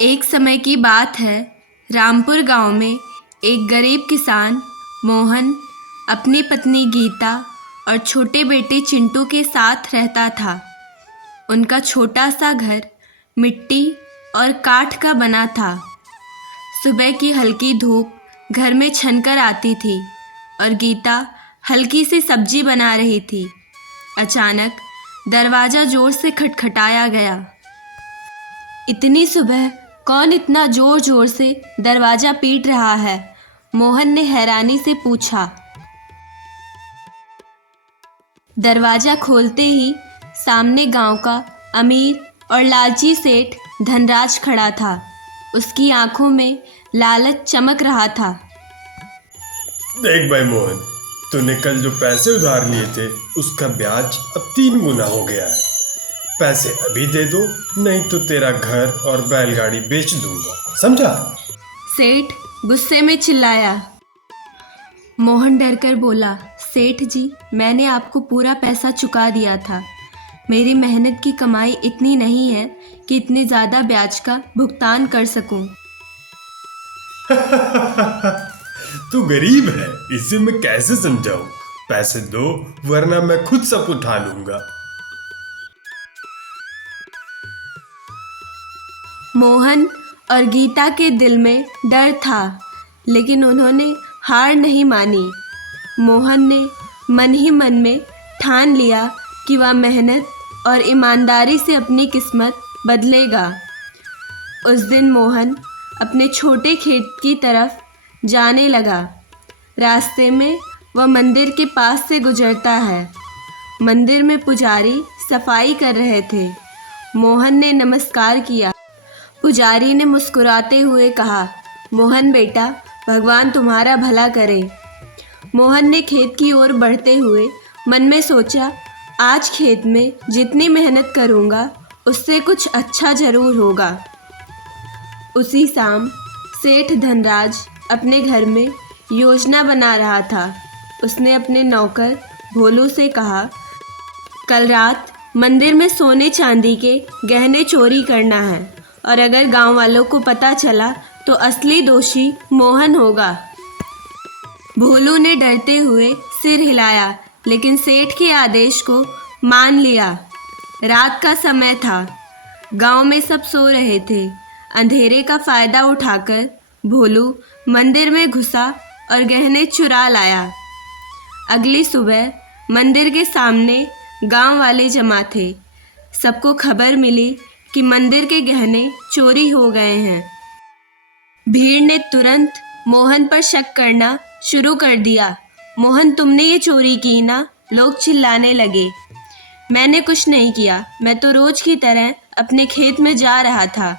एक समय की बात है। रामपुर गांव में एक गरीब किसान मोहन अपनी पत्नी गीता और छोटे बेटे चिंटू के साथ रहता था। उनका छोटा सा घर मिट्टी और काठ का बना था। सुबह की हल्की धूप घर में छनकर आती थी और गीता हल्की सी सब्जी बना रही थी। अचानक दरवाज़ा ज़ोर से खटखटाया गया। इतनी सुबह कौन इतना ज़ोर ज़ोर से दरवाज़ा पीट रहा है? मोहन ने हैरानी से पूछा। दरवाज़ा खोलते ही सामने गांव का अमीर और लालची सेठ धनराज खड़ा था। उसकी आंखों में लालच चमक रहा था। देख भाई मोहन, तूने कल जो पैसे उधार लिए थे उसका ब्याज अब 3 गुना हो गया है। पैसे अभी दे दो, नहीं तो तेरा घर और बैलगाड़ी बेच दूंगा, समझा? सेठ गुस्से में चिल्लाया। मोहन डरकर बोला, सेठ जी, मैंने आपको पूरा पैसा चुका दिया था। मेरी मेहनत की कमाई इतनी नहीं है कि इतने ज़्यादा ब्याज का भुगतान कर सकूं। तू गरीब है, इसे मैं कैसे समझाऊं? पैसे दो वरना मैं खुद सब उठा लूंगा। मोहन और गीता के दिल में डर था, लेकिन उन्होंने हार नहीं मानी। मोहन ने मन ही मन में ठान लिया कि वह मेहनत और ईमानदारी से अपनी किस्मत बदलेगा। उस दिन मोहन अपने छोटे खेत की तरफ जाने लगा। रास्ते में वह मंदिर के पास से गुजरता है। मंदिर में पुजारी सफाई कर रहे थे। मोहन ने नमस्कार किया। पुजारी ने मुस्कुराते हुए कहा, मोहन बेटा, भगवान तुम्हारा भला करे। मोहन ने खेत की ओर बढ़ते हुए मन में सोचा, आज खेत में जितनी मेहनत करूँगा उससे कुछ अच्छा ज़रूर होगा। उसी शाम सेठ धनराज अपने घर में योजना बना रहा था। उसने अपने नौकर भोलू से कहा, कल रात मंदिर में सोने चांदी के गहने चोरी करना है और अगर गांव वालों को पता चला तो असली दोषी मोहन होगा। भोलू ने डरते हुए सिर हिलाया, लेकिन सेठ के आदेश को मान लिया। रात का समय था। गांव में सब सो रहे थे। अंधेरे का फ़ायदा उठाकर भोलू मंदिर में घुसा और गहने चुरा लाया। अगली सुबह मंदिर के सामने गांव वाले जमा थे। सबको खबर मिली कि मंदिर के गहने चोरी हो गए हैं। भीड़ ने तुरंत मोहन पर शक करना शुरू कर दिया। मोहन, तुमने ये चोरी की ना? लोग चिल्लाने लगे। मैंने कुछ नहीं किया, मैं तो रोज़ की तरह अपने खेत में जा रहा था।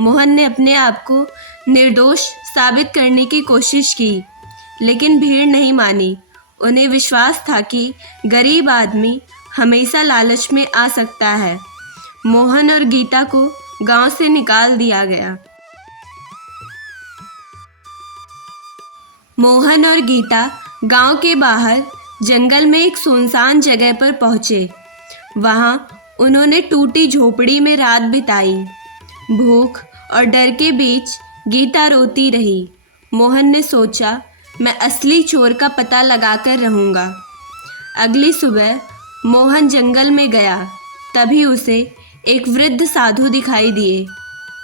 मोहन ने अपने आप को निर्दोष साबित करने की कोशिश की, लेकिन भीड़ नहीं मानी। उन्हें विश्वास था कि गरीब आदमी हमेशा लालच में आ सकता है। मोहन और गीता को गांव से निकाल दिया गया। मोहन और गीता गांव के बाहर जंगल में एक सुनसान जगह पर पहुंचे। वहां उन्होंने टूटी झोपड़ी में रात बिताई। भूख और डर के बीच गीता रोती रही। मोहन ने सोचा, मैं असली चोर का पता लगाकर रहूँगा। अगली सुबह मोहन जंगल में गया। तभी उसे एक वृद्ध साधु दिखाई दिए।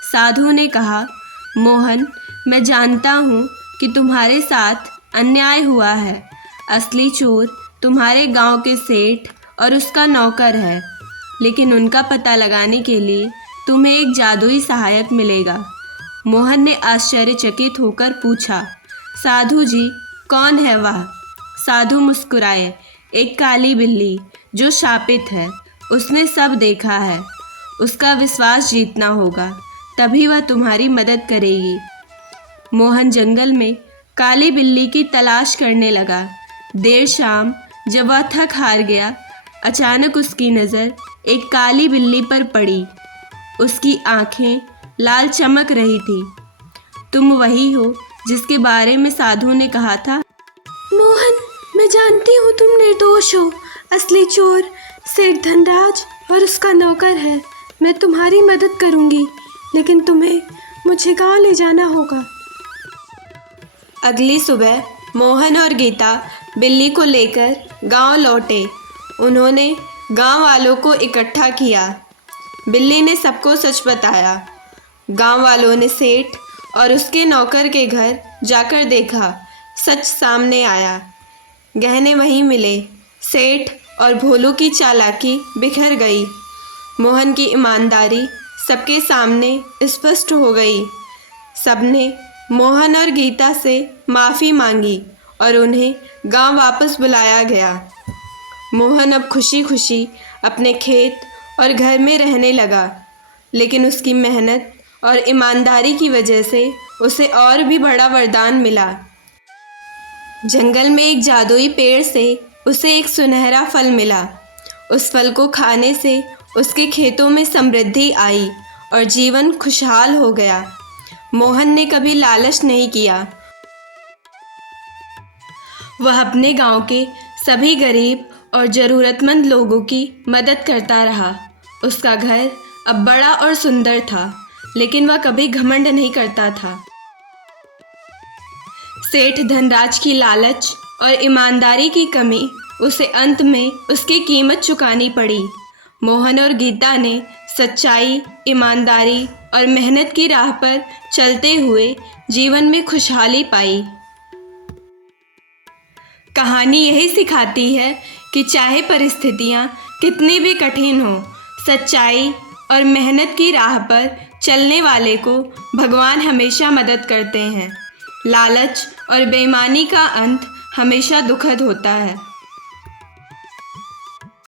साधु ने कहा, मोहन, मैं जानता हूँ कि तुम्हारे साथ अन्याय हुआ है। असली चोर तुम्हारे गांव के सेठ और उसका नौकर है, लेकिन उनका पता लगाने के लिए तुम्हें एक जादुई सहायक मिलेगा। मोहन ने आश्चर्यचकित होकर पूछा, साधु जी, कौन है वह? साधु मुस्कुराए, एक काली बिल्ली जो शापित है। उसने सब देखा है। उसका विश्वास जीतना होगा, तभी वह तुम्हारी मदद करेगी। मोहन जंगल में काली बिल्ली की तलाश करने लगा। देर शाम जब वह थक हार गया, अचानक उसकी नज़र एक काली बिल्ली पर पड़ी। उसकी आंखें लाल चमक रही थी। तुम वही हो जिसके बारे में साधु ने कहा था? मोहन, मैं जानती हूँ तुम निर्दोष हो। असली चोर सेठ धनराज और उसका नौकर है। मैं तुम्हारी मदद करूँगी, लेकिन तुम्हें मुझे गांव ले जाना होगा। अगली सुबह मोहन और गीता बिल्ली को लेकर गांव लौटे। उन्होंने गांव वालों को इकट्ठा किया। बिल्ली ने सबको सच बताया। गांव वालों ने सेठ और उसके नौकर के घर जाकर देखा। सच सामने आया। गहने वहीं मिले। सेठ और भोलू की चालाकी बिखर गई। मोहन की ईमानदारी सबके सामने स्पष्ट हो गई। सबने मोहन और गीता से माफ़ी मांगी और उन्हें गांव वापस बुलाया गया। मोहन अब खुशी खुशी अपने खेत और घर में रहने लगा, लेकिन उसकी मेहनत और ईमानदारी की वजह से उसे और भी बड़ा वरदान मिला। जंगल में एक जादुई पेड़ से उसे एक सुनहरा फल मिला। उस फल को खाने से उसके खेतों में समृद्धि आई और जीवन खुशहाल हो गया। मोहन ने कभी लालच नहीं किया। वह अपने गांव के सभी गरीब और ज़रूरतमंद लोगों की मदद करता रहा। उसका घर अब बड़ा और सुंदर था, लेकिन वह कभी घमंड नहीं करता था। सेठ धनराज की लालच और ईमानदारी की कमी उसे अंत में उसकी कीमत चुकानी पड़ी। मोहन और गीता ने सच्चाई, ईमानदारी और मेहनत की राह पर चलते हुए जीवन में खुशहाली पाई। कहानी यही सिखाती है कि चाहे परिस्थितियाँ कितनी भी कठिन हो, सच्चाई और मेहनत की राह पर चलने वाले को भगवान हमेशा मदद करते हैं। लालच और बेईमानी का अंत हमेशा दुखद होता है।